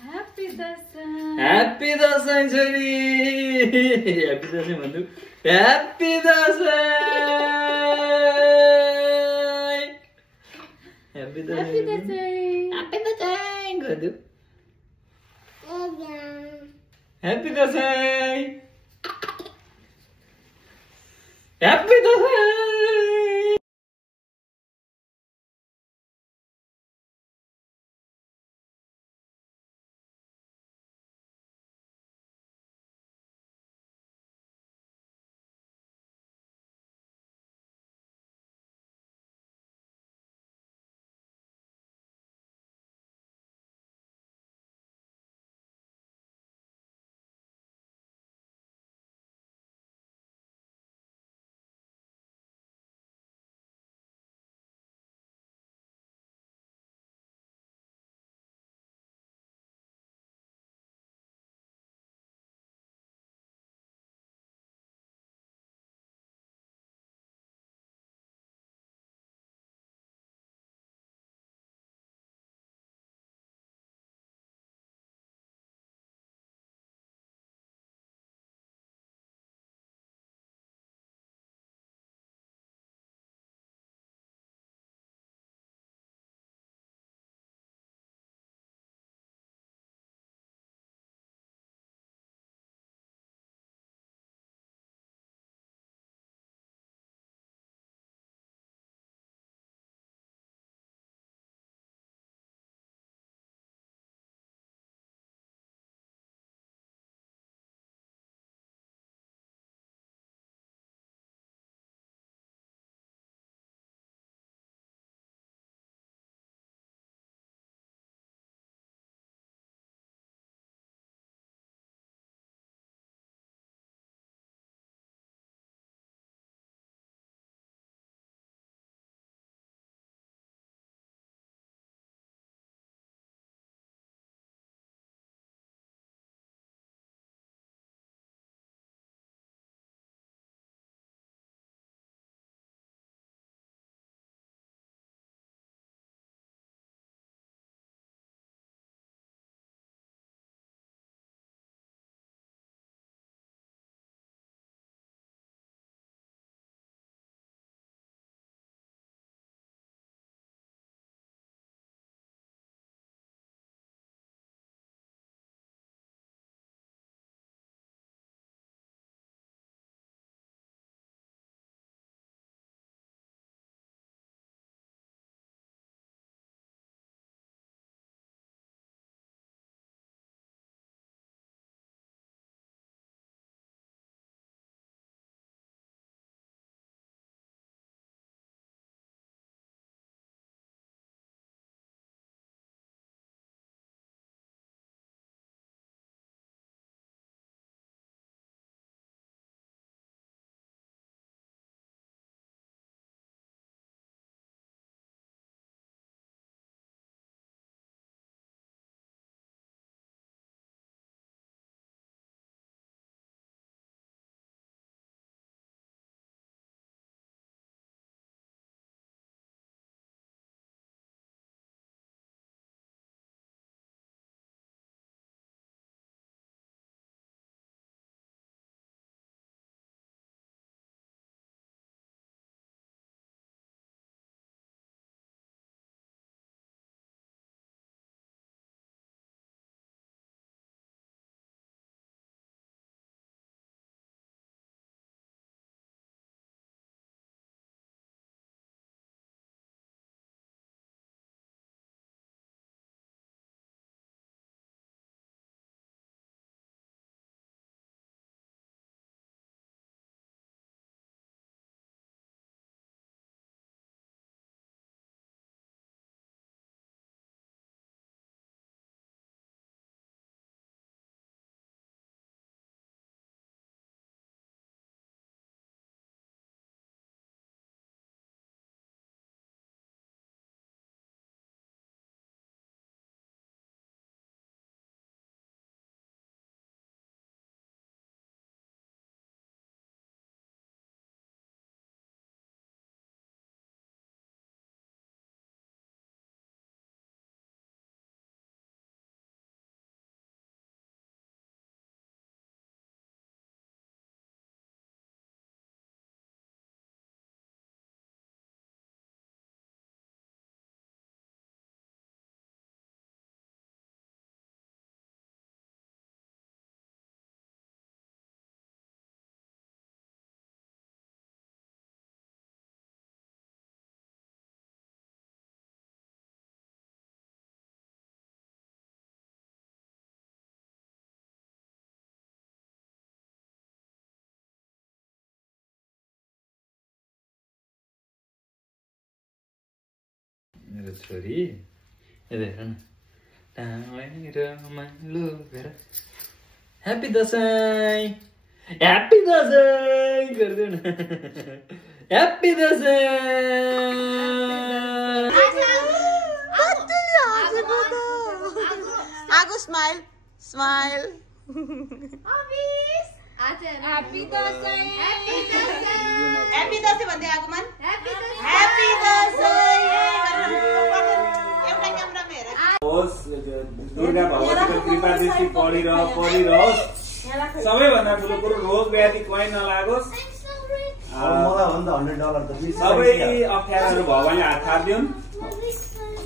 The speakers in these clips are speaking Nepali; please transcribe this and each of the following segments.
Happy Dasai. Happy Dasai छोरी Happy Dasai भन्नु Happy Dasai Happy Dasai Happy Dasai. Happy Dasai भन्नु Happy Dasai Happy Dasai मेरो छोरी हेर न रमाइलो हेर ह्याप्पी दसैँ गरिदेऊ न ह्याप्पी दसैँ आगो smile smile Happy Dasai. Happy Dashain भन्दै आगमन ह्याप्पी दसैँ एउटा क्यामेरामा हेर होस् दुर्गा भगवतीको कृपा दृष्टि परिरहोस् सबैभन्दा ठुलो कुरो रोग व्याधि कहीँ नलागोस् सबै अप्ठ्याराहरू भगवानले हात थारिदिउन्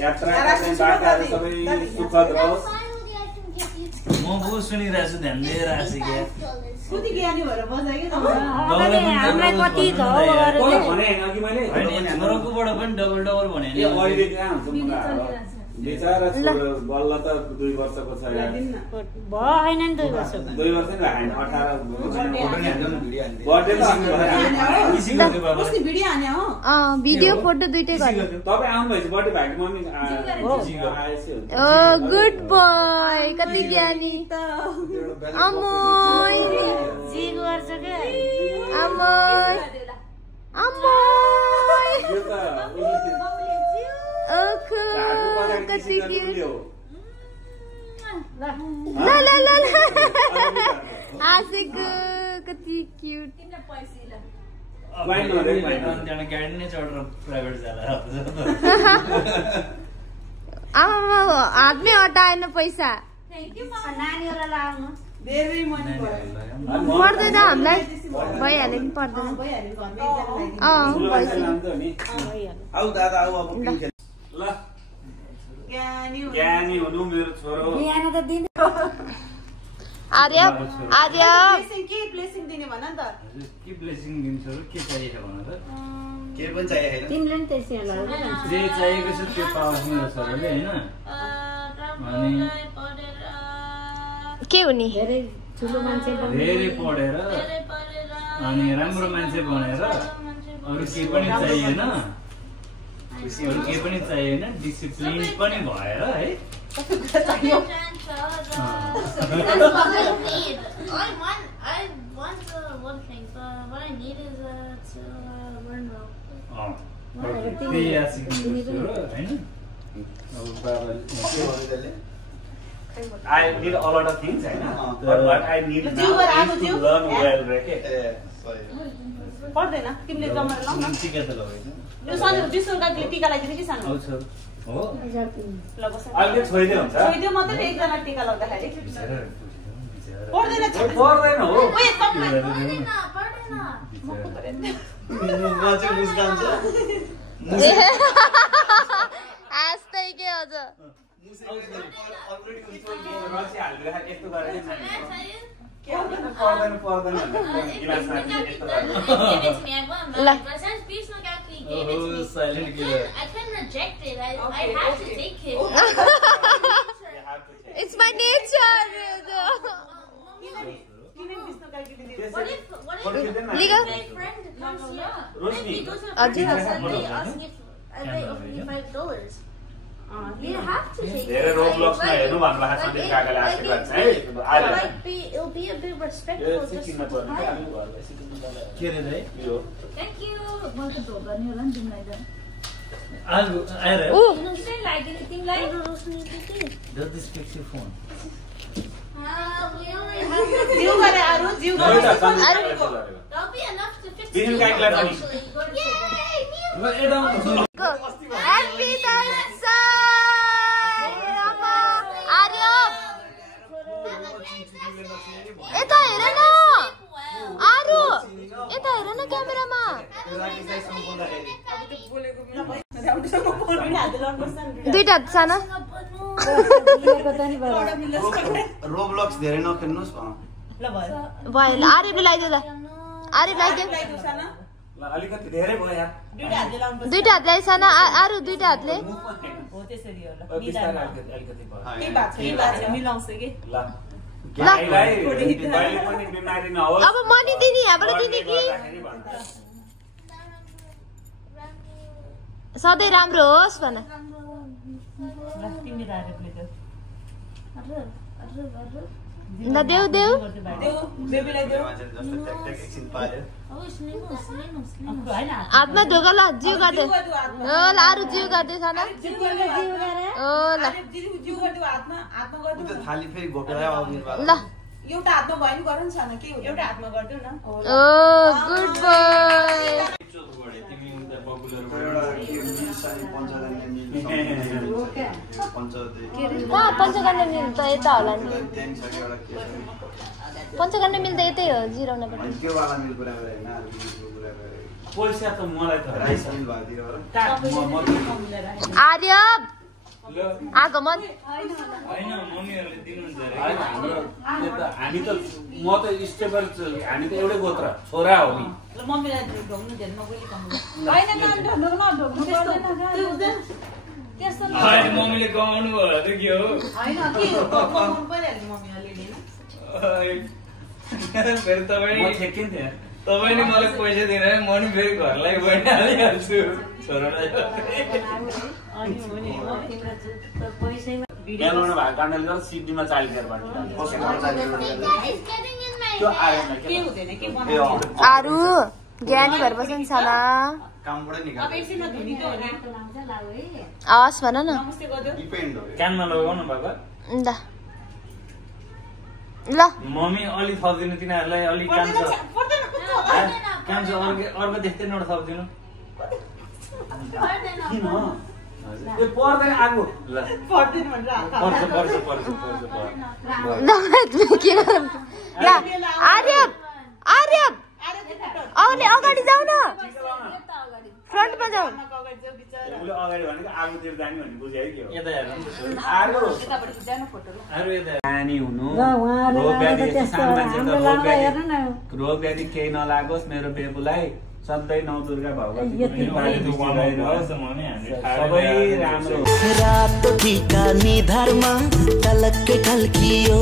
यात्राका चाहिँ बाटाहरू सबै सुखद रहोस् म को सुनिरहेको छु ध्यान दिएर आएको कति ज्ञानी भएर बजायो हामीलाई कति भने होइन अघि मैले छोरोकोबाट पनि डबल भने यो अहिले कहाँ हुन्छ मुलाहरू बिचारा छोरो बल्ल त 2 वर्षको छ यार भएन नि 2 वर्ष 2 वर्ष नि होइन 18 बर्थडे उसले भिडियो हाने हो भिडियो फोटो दुइटै गर्यो तपाईँ आउनु भएछ बर्थडे भएको मम्मी ओ गुड बोय कति ज्ञानी अमोय जी गर्छ के अमोय अमोय यो त ओखो कति क्यूट ल आसेको कति क्यूट त्यहाँ गाडी नै चढेर प्राइभेट जाला आमा हातमै हटाएन पैसा नानीहरुलाई लाउनु धेरै मन पर्दैन हामीलाई भइहाल्यो नि पर्दैन आऊ दादा आऊ अब ल ज्ञानी हुनु मेरो छोरो बिहान त दिन आर्य आर्य के ब्लेसिङ दिने भन नि त के ब्लेसिङ दिन्छ के चाहिएको भन त के पनि चाहिएको तिमीले नि त्यसै होला जे चाहिएको छ त्यो पाओस् मेरो छोराले हैन अनि के हुने धेरै ठुलो मान्छे धेरै पढेर अनि राम्रो मान्छे बनेर अरु के पनि चाहिएन अरु के पनि चाहिएन डिसिप्लिन पनि भएर है I need a lot of things, but what I need now is to learn well, okay? पर्दैन तिमीले जमरा लाउ न टिका त लगाइन यो सानो विश्वकाले टीका लगाइदिने कि सानो आउँछ हो ल बस अहिले छोइदियो हुन्छ छोइदियो मात्रै एकजना टीका लगाउँदाखेरि पर्दैन पर्दैन हो ओए तपाईँ आस्तै के अझ silent killer. I can reject it. I have to take it. It's my nature. What if Liga? my friend comes here and he goes to a Ajay party Hassan. and they ask if they offer me $5? You have to take धेरै it. रोब्लक्समा हेर्नु भन्नु भएको छ सन्दीप काकाले आशीर्वाद चाहिँ It'll be a bit respectful यो just सिक्किममा to पर्ने hi. के रे दाइ यो Thank you. आज आएर ऊ You didn't like anything like does this fix your phone we only have जिउ गरे अरु जिउ गरे That'll be enough to fix Didn't it. like that one. Actually, go to sleep. Happy Dasai! आर्य यता हेर न आरु यता हेर न क्यामेरामा दुईटा हात सानो रोब्लक्स धेरै नखेल्नुस् ल भयो भयो आर्यले लगाइदियो ल आर्य लगाइदियो ल अलिकति धेरै भयो यार दुईटा हातले लाउनु दुईटा हातले सानो आरु दुईटा हातले हो त्यसरी हो ल बिस्तारै अलिकति भयो के बात छ मिलाउँछ कि ल गाईलाई कहिले पनि बिमारी नहोस् अब मनी दिने यहाँबाट दिने कि सधैँ राम्रो होस् भन। ल देऊ देऊ हातमा ढोका ल जिउ काट्यो ल अरू जिउ काट्यो छ न ल थाली फेरि घोकेर आउने ल एउटा हातमा भयो नि गरौँ न के एउटा हातमा गर्दिउ न ओ गुड बोय पञ्चकन्या मिल त यता होला नि पञ्चकन्या मिल त यतै हो जिराउनपट्टि पैसा त मलाई त आर्य आगो मन हामी त म त स्टेबल हामी त एउटै गोत्र छोरा हो नि मम्मीले गमाउनु भयो त के हो फेरि तपाईँले मलाई पैसा दिएर म नि फेरि घरलाई बनिहालिहाल्छु छोरालाई भएको कारणले गर्दा सिडनीमा 40,000 आरु ज्ञानी भएर बस्नु नि साला आवाज भन न कानमा लगाउनु बाबा ल मम्मी अलि थपिदिनु तिनीहरूलाई अलि कान्छ अर्को देख्दै नोट थपिदिनु पर्दैन आगो के गरौँ ल आर्यप आर्यप अगाडि जाऊ न फ्रन्टमा जाऊ अगाडि भनेको आगोतिर जाने भन्ने बुझ्यो है के हो यता हेर्नु नानी हुनु रोग व्याधि सानो मान्छे रोग व्याधि केही नलागोस् मेरो बेबुलाई सधैँ नौ दुर्गा भगवती सबै राम्रो रातो टीका निधारमा टलक्कै टल्कियो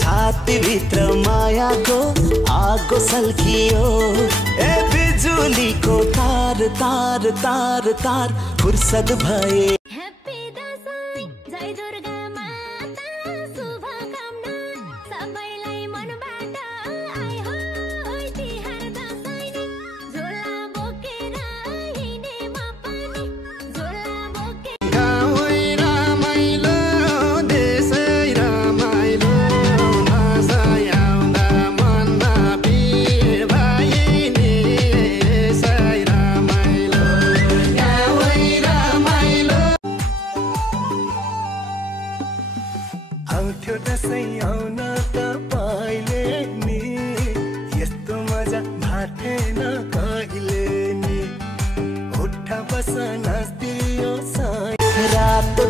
छातीभित्र मायाको आगो सल्कियो ए बिजुलीको तार तार तार तार फुर्सद भए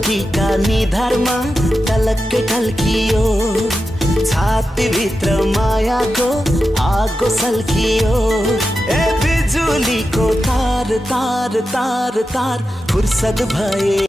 टीका निधारमा टलक्कै टल्कियो छातीभित्र मायाको आगो सल्कियो ए बिजुलीको तार तार तार तार फुर्सद भए